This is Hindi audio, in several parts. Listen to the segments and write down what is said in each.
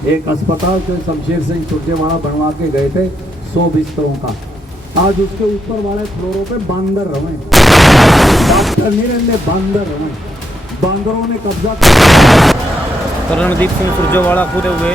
एक अस्पताल जो शमशेर सिंह सुरजेवाला बनवा के गए थे 100 बिस्तरों का, आज उसके ऊपर वाले फ्लोरों पे बांदर रहे, डॉक्टर नहीं रहने, बांदर रहे, बांदरों ने कब्जा कर। रणदीप सिंह सुरजेवाला पूरे हुए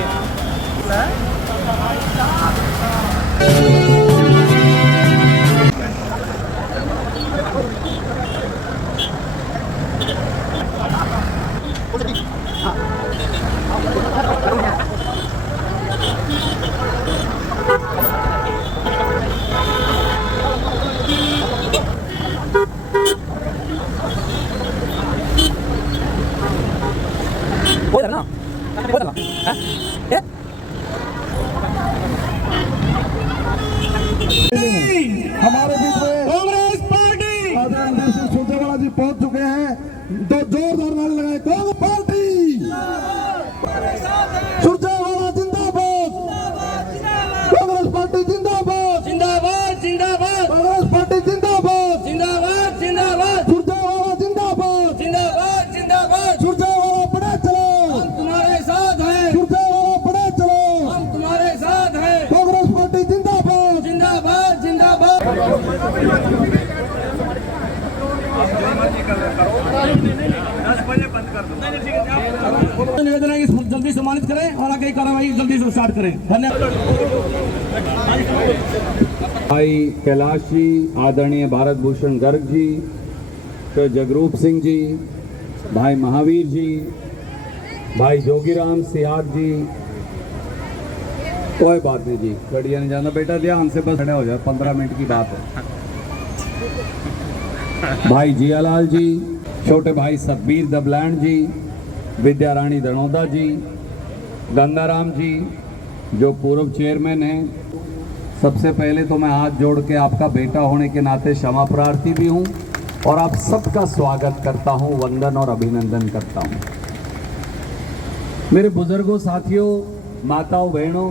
हमारे बीच में कांग्रेस पार्टी रणदीप सिंह सुरजेवाला जी पहुंच चुके हैं, तो जोरदार नारे लगाए कांग्रेस पार्टी, सुरजेवाला जिंदाबाद, कांग्रेस पार्टी जिंदाबाद, जिंदाबाद जिंदाबाद, कांग्रेस पार्टी जिंदाबाद, जिंदाबाद जिंदाबाद, सुरजेवाला जिंदाबाद, जिंदाबाद जिंदाबाद। सुरजेवाला पड़े चलो, हम तुम्हारे साथ हैं, सुरजेवाला पड़े चलो, हम तुम्हारे साथ हैं, कांग्रेस पार्टी जिंदाबाद, जिंदाबाद जिंदाबाद। निवेदन है कि जल्दी सम्मानित करें और आगे कार्रवाई जल्दी से स्टार्ट करें। धन्यवाद। भाई कैलाश जी, आदरणीय भारत भूषण गर्ग जी, तो जगरूप सिंह जी, भाई महावीर जी, भाई जोगीराम सियाग जी, कोई बात नहीं जी, खड़िया नहीं जाना बेटा, ध्यान से बस खड़े हो जाए, 15 मिनट की बात है। भाई जियालाल जी, छोटे भाई सतबीर दबलैंड जी, विद्या रानी दनोदा जी, गंगाराम जी जो पूर्व चेयरमैन हैं, सबसे पहले तो मैं हाथ जोड़ के आपका बेटा होने के नाते क्षमा प्रार्थी भी हूं और आप सबका स्वागत करता हूं, वंदन और अभिनंदन करता हूं। मेरे बुजुर्गों, साथियों, माताओं, बहनों,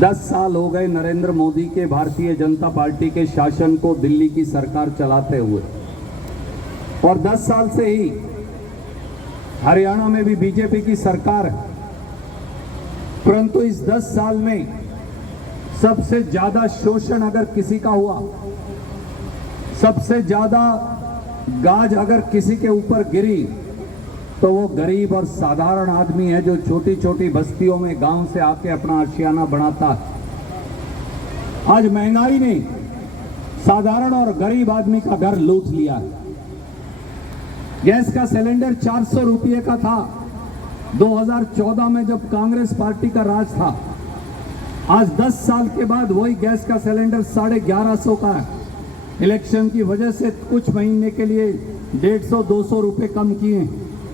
10 साल हो गए नरेंद्र मोदी के भारतीय जनता पार्टी के शासन को दिल्ली की सरकार चलाते हुए, और 10 साल से ही हरियाणा में भी बीजेपी की सरकार है, परंतु इस 10 साल में सबसे ज्यादा शोषण अगर किसी का हुआ, सबसे ज्यादा गाज अगर किसी के ऊपर गिरी, तो वो गरीब और साधारण आदमी है जो छोटी छोटी बस्तियों में गांव से आके अपना आशियाना बनाता है। आज महंगाई ने साधारण और गरीब आदमी का घर लूट लिया है। गैस का सिलेंडर 400 रुपये का था 2014 में जब कांग्रेस पार्टी का राज था। आज 10 साल के बाद वही गैस का सिलेंडर 1150 का है। इलेक्शन की वजह से कुछ महीने के लिए 150-200 रुपये कम किए,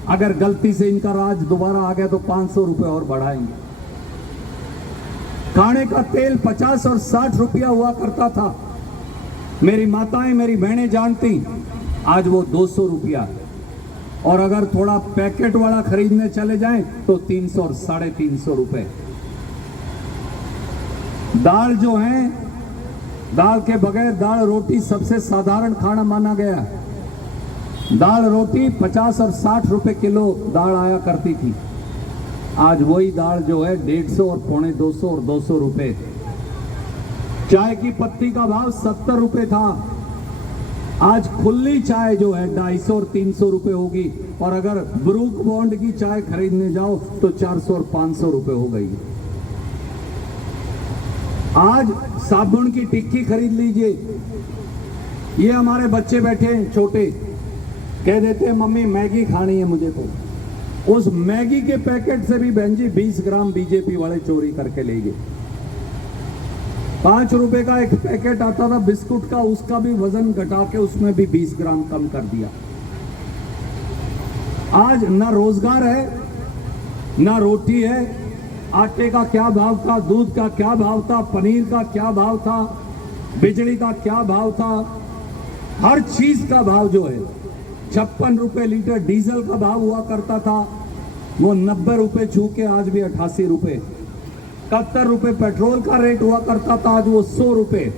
अगर गलती से इनका राज दोबारा आ गया तो 500 रुपये और बढ़ाएंगे। खाने का तेल 50 और 60 रुपया हुआ करता था, मेरी माताएं, मेरी बहनें जानती, आज वो 200 रुपया, और अगर थोड़ा पैकेट वाला खरीदने चले जाएं तो 300 और 350 रुपए। दाल जो है, दाल के बगैर दाल रोटी सबसे साधारण खाना माना गया। दाल रोटी 50 और 60 रुपए किलो दाल आया करती थी, आज वही दाल जो है 150 और 250 और 200 रुपए। चाय की पत्ती का भाव 70 रुपए था, आज खुली चाय जो है 250 और 300 रुपए होगी, और अगर ब्रूक बॉन्ड की चाय खरीदने जाओ तो 400 और 500 रुपए हो गई। आज साबुन की टिक्की खरीद लीजिए, ये हमारे बच्चे बैठे हैं छोटे, कह देते हैं मम्मी मैगी खानी है मुझे, तो उस मैगी के पैकेट से भी बहन जी 20 ग्राम बीजेपी वाले चोरी करके ले गए। 5 रुपए का एक पैकेट आता था बिस्कुट का, उसका भी वजन घटा के उसमें भी 20 ग्राम कम कर दिया। आज ना रोजगार है, ना रोटी है। आटे का क्या भाव था, दूध का क्या भाव था, पनीर का क्या भाव था, बिजली का क्या भाव था, हर चीज का भाव जो है 56 रुपए लीटर डीजल का भाव हुआ करता था, वो 90 रुपए छू के आज भी 88 रुपए। 71 रुपए पेट्रोल का रेट हुआ करता था, आज वो 100 रुपए।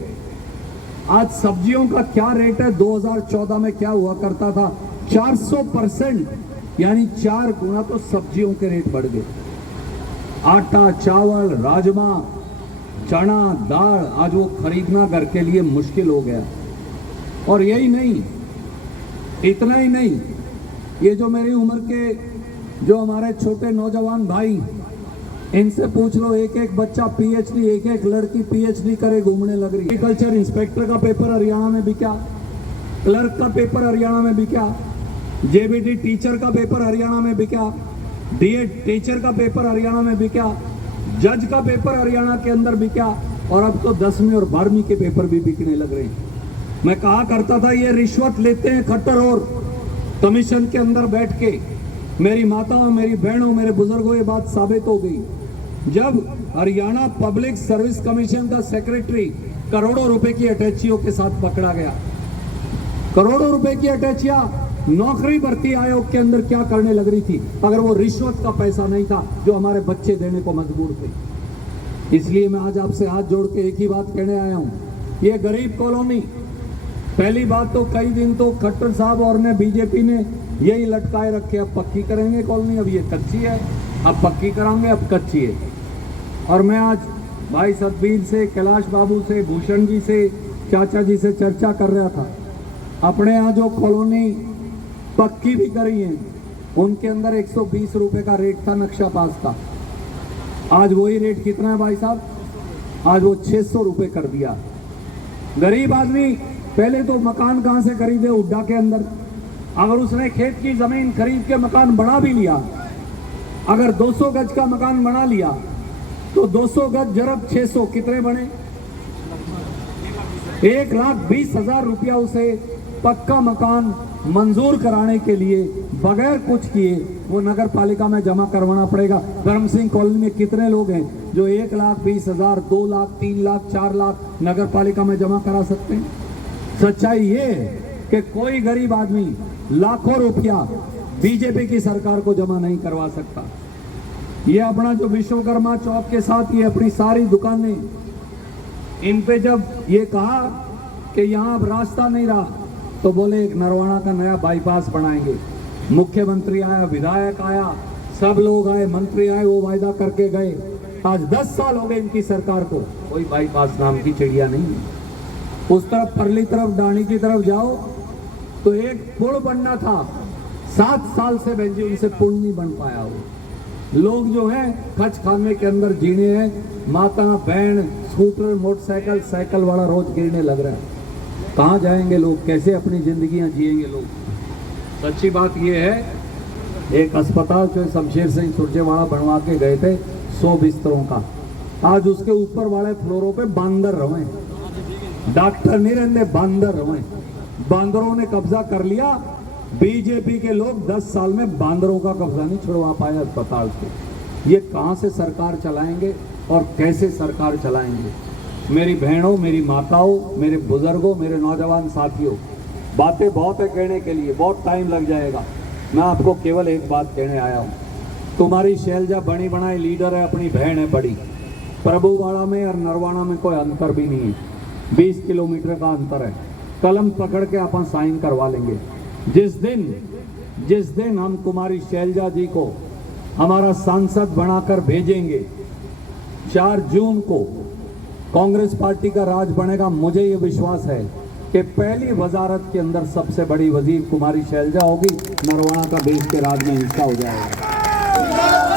आज सब्जियों का क्या रेट है, 2014 में क्या हुआ करता था, 400%, यानी 4 गुना तो सब्जियों के रेट बढ़ गए। आटा, चावल, राजमा, चना, दाल आज वो खरीदना घर के लिए मुश्किल हो गया। और यही नहीं, इतना ही नहीं, ये जो मेरी उम्र के जो हमारे छोटे नौजवान भाई, इनसे पूछ लो, एक एक बच्चा पीएचडी, एक एक लड़की पीएचडी करे घूमने लग रही। एग्रीकल्चर इंस्पेक्टर का पेपर हरियाणा में बिका, क्लर्क का पेपर हरियाणा में बिका, जेबीटी टीचर का पेपर हरियाणा में बिका, डीएड टीचर का पेपर हरियाणा में बिका, जज का पेपर हरियाणा के अंदर बिका, और अब तो 10वीं और 12वीं के पेपर भी बिकने लग रहे हैं। मैं कहा करता था ये रिश्वत लेते हैं खट्टर और कमीशन के अंदर बैठ के। मेरी माताओं, मेरी बहनों, मेरे बुजुर्गों, ये बात साबित हो गई जब हरियाणा पब्लिक सर्विस कमीशन का सेक्रेटरी करोड़ों रुपए की अटैचियों के साथ पकड़ा गया। करोड़ों रुपए की अटैचियां नौकरी भर्ती आयोग के अंदर क्या करने लग रही थी अगर वो रिश्वत का पैसा नहीं था जो हमारे बच्चे देने को मजबूर थे। इसलिए मैं आज आपसे हाथ जोड़ के एक ही बात कहने आया हूं, ये गरीब कॉलोनी, पहली बात तो कई दिन तो खट्टर साहब और ने बीजेपी ने यही लटकाए रखे, अब पक्की करेंगे कॉलोनी, अब ये कच्ची है, अब पक्की कराएंगे, अब कच्ची है। और मैं आज भाई सतबीर से, कैलाश बाबू से, भूषण जी से, चाचा जी से चर्चा कर रहा था। अपने यहाँ जो कॉलोनी पक्की भी करी है उनके अंदर 120 रुपए का रेट था, नक्शा पास था। आज वही रेट कितना है भाई साहब? आज वो 600 रुपए कर दिया। गरीब आदमी पहले तो मकान कहां से खरीदे? हुड्डा के अंदर। अगर उसने खेत की जमीन खरीद के मकान बना भी लिया, अगर 200 गज का मकान बना लिया तो 200 गज जरब 600 कितने बने? 1,20,000 रुपया उसे पक्का मकान मंजूर कराने के लिए बगैर कुछ किए वो नगर पालिका में जमा करवाना पड़ेगा। धर्म सिंह कॉलोनी में कितने लोग हैं जो 1,20,000, 2 लाख, 3 लाख, 4 लाख नगर पालिका में जमा करा सकते हैं? सच्चाई ये है कि कोई गरीब आदमी लाखों रुपया बीजेपी की सरकार को जमा नहीं करवा सकता। ये अपना जो विश्वकर्मा चौक के साथ ये अपनी सारी दुकानें, इन पे जब ये कहा कि यहाँ अब रास्ता नहीं रहा तो बोले एक नरवाना का नया बाईपास बनाएंगे। मुख्यमंत्री आया, विधायक आया, सब लोग आए, मंत्री आए, वो वायदा करके गए। आज 10 साल हो गए इनकी सरकार को, कोई बाईपास नाम की चिड़िया नहीं है। उस तरफ परली तरफ डाणी की तरफ जाओ तो एक पुल बनना था, 7 साल से बहन जी उनसे पुल नहीं बन पाया। वो लोग जो है खच खाने के अंदर जीने हैं, माता बहन स्कूटर मोटरसाइकिल साइकिल वाला रोज गिरने लग रहा है। कहाँ जाएंगे लोग? कैसे अपनी जिंदगियां जिएंगे लोग? सच्ची बात यह है, एक अस्पताल जो शमशेर सिंह सुरजेवाला बनवा के गए थे 100 बिस्तरों का, आज उसके ऊपर वाले फ्लोरों पे बांदर रहे, डॉक्टर नहीं रहते, बांदर रहे। बांदरों ने कब्जा कर लिया। बीजेपी के लोग 10 साल में बांदरों का कब्जा नहीं छुड़वा पाए अस्पताल से। ये कहां से सरकार चलाएंगे और कैसे सरकार चलाएंगे? मेरी बहनों, मेरी माताओं, मेरे बुजुर्गों, मेरे नौजवान साथियों, बातें बहुत है कहने के लिए, बहुत टाइम लग जाएगा। मैं आपको केवल एक बात कहने आया हूं, तुम्हारी शैलजा बनी बनाई लीडर है, अपनी बहन है बड़ी। प्रभुवाड़ा में और नरवाना में कोई अंतर भी नहीं है, 20 किलोमीटर का अंतर है। कलम पकड़ के अपन साइन करवा लेंगे। जिस दिन हम कुमारी शैलजा जी को हमारा सांसद बनाकर भेजेंगे, 4 जून को कांग्रेस पार्टी का राज बनेगा। मुझे ये विश्वास है कि पहली वजारत के अंदर सबसे बड़ी वजीर कुमारी शैलजा होगी, नरवाना का देश के राज में हिस्सा हो जाएगा।